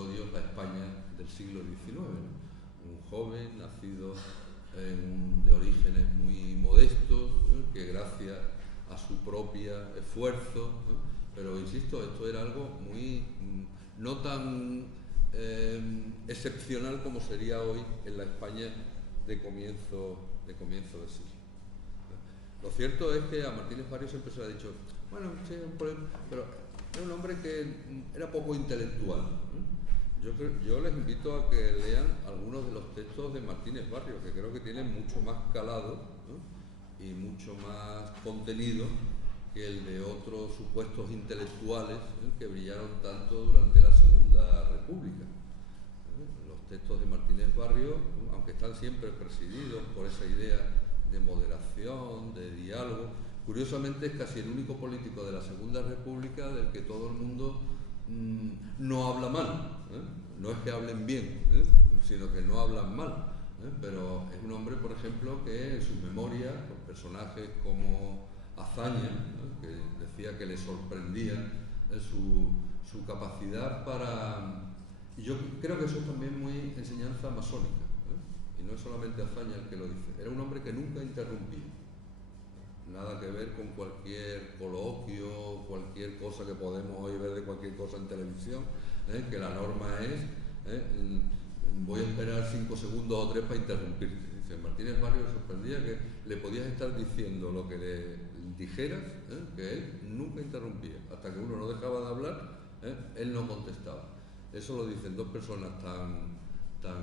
episodios la España del siglo XIX, ¿no? Un joven nacido de orígenes muy modestos, que gracias a su propio esfuerzo, pero insisto, esto era algo muy no tan excepcional como sería hoy en la España de comienzo de siglo. Lo cierto es que a Martínez Barrio siempre se le ha dicho, bueno, sí, pero era un hombre que era poco intelectual. Yo les invito a que lean algunos de los textos de Martínez Barrio, que creo que tienen mucho más calado, ¿no? Y mucho más contenido que el de otros supuestos intelectuales, que brillaron tanto durante la Segunda República. Los textos de Martínez Barrio, aunque están siempre presididos por esa idea de moderación, de diálogo, curiosamente es casi el único político de la Segunda República del que todo el mundo no habla mal. No es que hablen bien, sino que no hablan mal. Pero es un hombre, por ejemplo, que en sus memorias, con personajes como Azaña, que decía que le sorprendía su capacidad para... Y yo creo que eso es también muy enseñanza masónica, y no es solamente Azaña el que lo dice. Era un hombre que nunca interrumpía. Nada que ver con cualquier coloquio, cualquier cosa que podemos hoy ver de cualquier cosa en televisión, que la norma es, voy a esperar 5 segundos o 3 para interrumpirte. Dice, Martínez Barrio sorprendía que le podías estar diciendo lo que le dijeras, que él nunca interrumpía. Hasta que uno no dejaba de hablar, él no contestaba. Eso lo dicen dos personas tan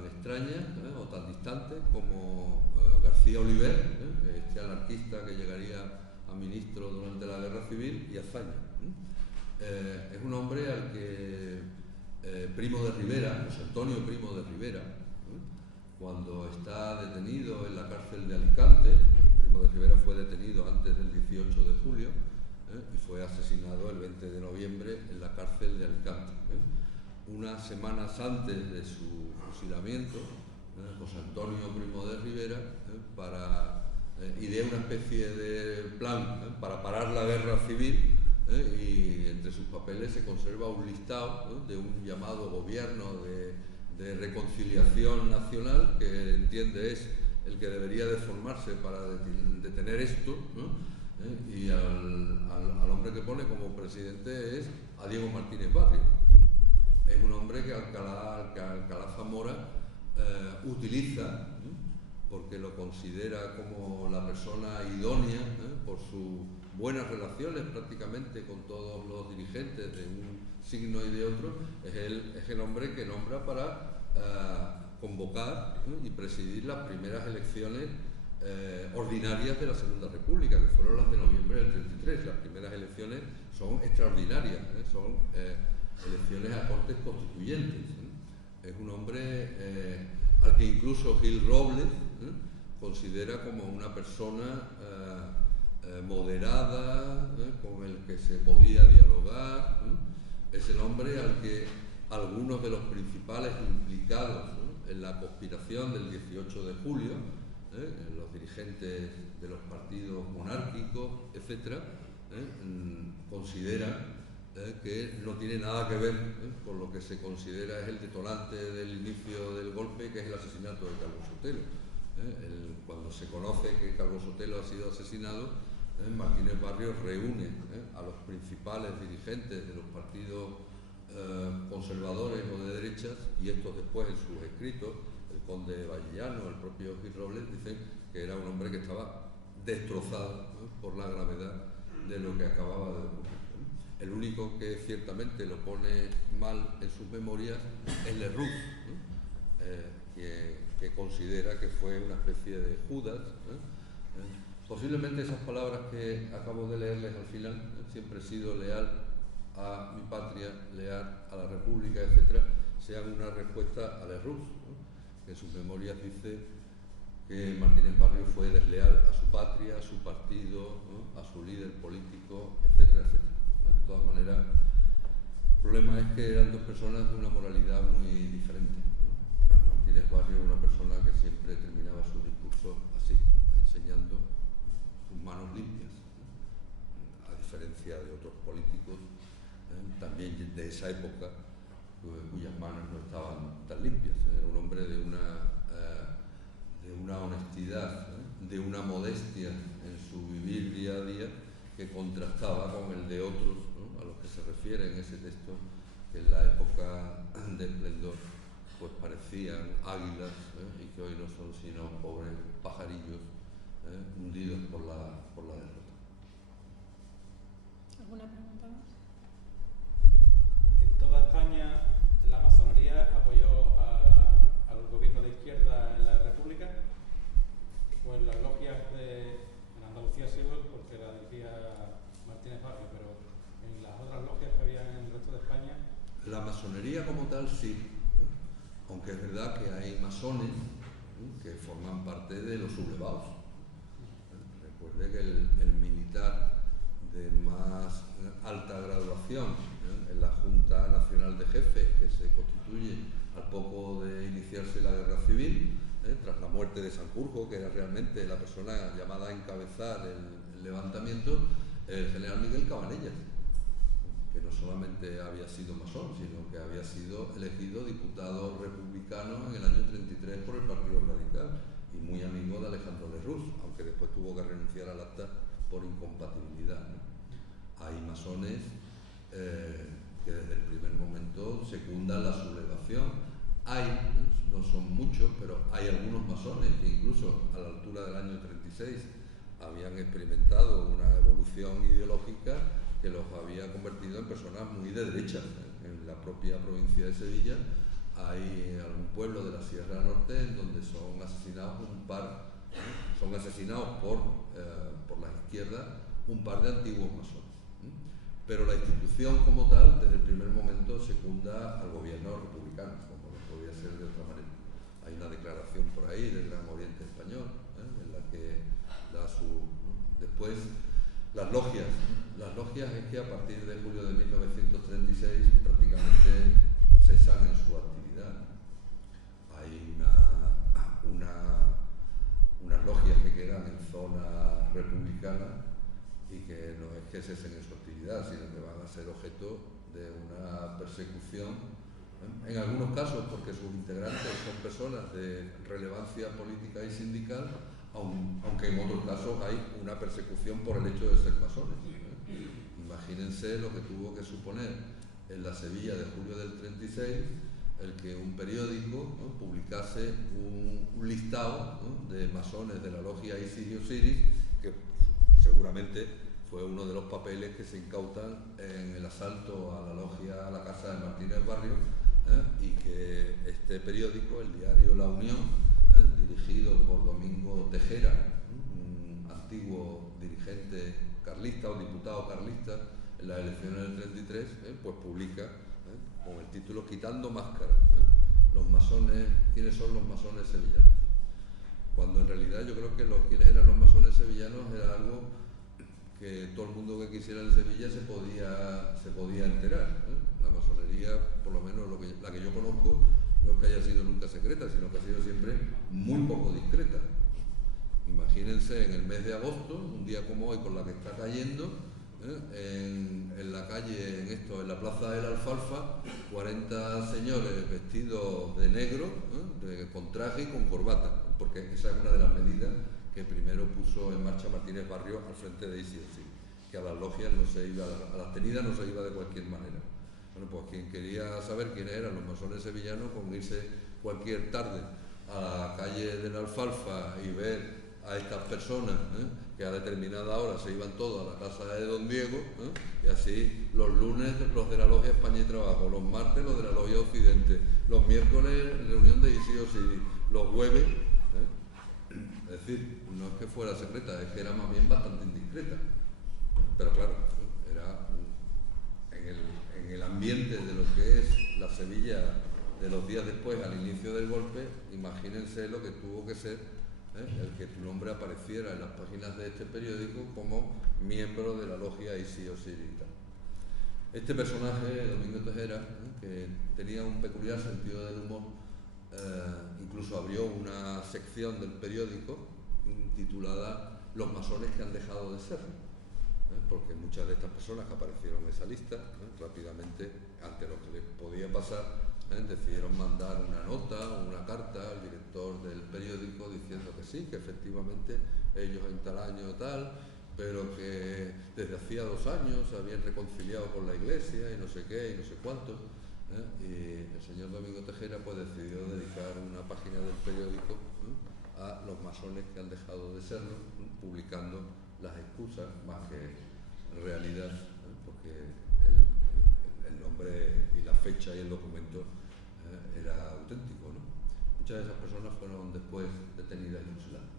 extrañas o tan distantes como García Oliver, este anarquista que llegaría a ministro durante la Guerra Civil, y Azaña. Es un hombre al que Primo de Rivera, José Antonio Primo de Rivera, cuando está detenido en la cárcel de Alicante, Primo de Rivera fue detenido antes del 18 de julio y fue asesinado el 20 de noviembre en la cárcel de Alicante. Unas semanas antes de su fusilamiento, José Antonio Primo de Rivera idea una especie de plan para parar la guerra civil, y entre sus papeles se conserva un listado de un llamado gobierno de reconciliación nacional, que entiende es el que debería de formarse para detener esto, y al hombre que pone como presidente es a Diego Martínez Barrio. Es un hombre que Alcalá Zamora utiliza, porque lo considera como la persona idónea, por sus buenas relaciones prácticamente con todos los dirigentes de un signo y de otro. Es el hombre que nombra para convocar y presidir las primeras elecciones ordinarias de la Segunda República, que fueron las de noviembre del 33. Las primeras elecciones son extraordinarias, son elecciones a Cortes Constituyentes. Es un hombre al que incluso Gil Robles considera como una persona moderada, con el que se podía dialogar. Es el hombre al que algunos de los principales implicados en la conspiración del 18 de julio, los dirigentes de los partidos monárquicos, etc., consideran que no tiene nada que ver con lo que se considera es el detonante del inicio del golpe, que es el asesinato de Calvo Sotelo. Cuando se conoce que Calvo Sotelo ha sido asesinado, Martínez Barrio reúne a los principales dirigentes de los partidos conservadores o de derechas, y estos después en sus escritos, el conde Vallellano, el propio Gil Robles, dicen que era un hombre que estaba destrozado por la gravedad de lo que acababa de ocurrir. El único que ciertamente lo pone mal en sus memorias es Lerroux, que considera que fue una especie de Judas. Posiblemente esas palabras que acabo de leerles al final, siempre he sido leal a mi patria, leal a la República, etc., sean una respuesta a Lerroux, que en sus memorias dice que Martínez Barrio fue desleal a su patria, a su partido, a su líder político, etcétera, etcétera. De todas maneras, el problema es que eran dos personas de una moralidad muy diferente. Martínez Barrio era una persona que siempre terminaba su discurso así, enseñando sus manos limpias, a diferencia de otros políticos también de esa época, cuyas manos no estaban tan limpias. Era un hombre de una honestidad, de una modestia en su vivir día a día que contrastaba con el de otros, ¿no?, a los que se refiere en ese texto, que en la época de esplendor pues parecían águilas, y que hoy no son sino pobres pajarillos hundidos por la derrota. ¿Alguna pregunta más? En toda España la masonería apoyó al gobierno de izquierda en la República, o en las logias en Andalucía sí, porque la dirigía Martínez Barrio, pero en las otras logias que había en el resto de España. La masonería como tal sí, aunque es verdad que hay masones que forman parte de los sublevados. Recuerde que el militar de más alta graduación en la Junta Nacional de Jefes, que se constituye al poco de iniciarse la Guerra Civil, tras la muerte de Sanjurjo, que era realmente la persona llamada a encabezar el levantamiento, el general Miguel Cabanellas, que no solamente había sido masón, sino que había sido elegido diputado republicano en el año 33 por el Partido Radical y muy amigo de Alejandro Lerroux, aunque después tuvo que renunciar al acta por incompatibilidad, ¿no? Hay masones que desde el primer momento secundan la sublevación. Hay, no son muchos, pero hay algunos masones que incluso a la altura del año 36 habían experimentado una evolución ideológica que los había convertido en personas muy de derecha. En la propia provincia de Sevilla hay algún pueblo de la Sierra Norte en donde son asesinados son asesinados por la izquierda un par de antiguos masones. Pero la institución como tal, desde el primer momento, secunda al gobierno republicano, como no podía ser de otra manera. Hay una declaración por ahí del Gran Oriente Español, en la que da su... Después, las logias es que a partir de julio de 1936 prácticamente cesan en su actividad. Hay unas logias que quedan en zona republicana y que no es que cesen en su actividad, sino que van a ser objeto de una persecución, en algunos casos porque sus integrantes son personas de relevancia política y sindical, aunque en otros casos hay una persecución por el hecho de ser masones. Imagínense lo que tuvo que suponer en la Sevilla de julio del 36 el que un periódico, ¿no?, publicase un listado, ¿no?, de masones de la logia Isis y Osiris, que seguramente fue uno de los papeles que se incautan en el asalto a la logia, a la casa de Martínez Barrio, y que este periódico, el diario La Unión, dirigido por Domingo Tejera, un antiguo dirigente carlista o diputado carlista en las elecciones del 33, pues publica con el título Quitando Máscaras, los masones, ¿quiénes son los masones sevillanos? Cuando en realidad yo creo que quiénes eran los masones sevillanos era algo que todo el mundo que quisiera en Sevilla se podía enterar. La masonería, por lo menos la que yo conozco, no es que haya sido nunca secreta, sino que ha sido siempre muy poco discreta. Imagínense en el mes de agosto, un día como hoy con la que está cayendo, en la calle, en la plaza del Alfalfa, 40 señores vestidos de negro, con traje y con corbata, porque esa es una de las medidas que primero puso en marcha Martínez Barrio al frente de Isis, que a las logias no se iba, a las tenidas no se iba de cualquier manera. Bueno, pues quien quería saber quiénes eran los masones sevillanos, con irse cualquier tarde a la calle del Alfalfa y ver a estas personas, que a determinada hora se iban todos a la casa de Don Diego, y así los lunes los de la logia España y Trabajo, los martes los de la logia Occidente, los miércoles reunión de Isis y Osiris, los jueves, es decir, no es que fuera secreta, es que era más bien bastante indiscreta, pero claro, era en el ambiente de lo que es la Sevilla de los días después, al inicio del golpe. Imagínense lo que tuvo que ser el que tu nombre apareciera en las páginas de este periódico como miembro de la logia Isis y Osiris. Este personaje, Domingo Tejera, que tenía un peculiar sentido del humor, incluso abrió una sección del periódico titulada Los masones que han dejado de ser. porque muchas de estas personas que aparecieron en esa lista, rápidamente, ante lo que les podía pasar, decidieron mandar una nota o una carta al director del periódico diciendo que sí, que efectivamente ellos en tal año tal, pero que desde hacía 2 años se habían reconciliado con la Iglesia y no sé qué y no sé cuánto. Y el señor Domingo Tejera pues decidió dedicar una página del periódico a los masones que han dejado de serlo, publicando las excusas más que en realidad, porque el nombre y la fecha y el documento era auténtico, ¿no? Muchas de esas personas fueron después detenidas y fusiladas.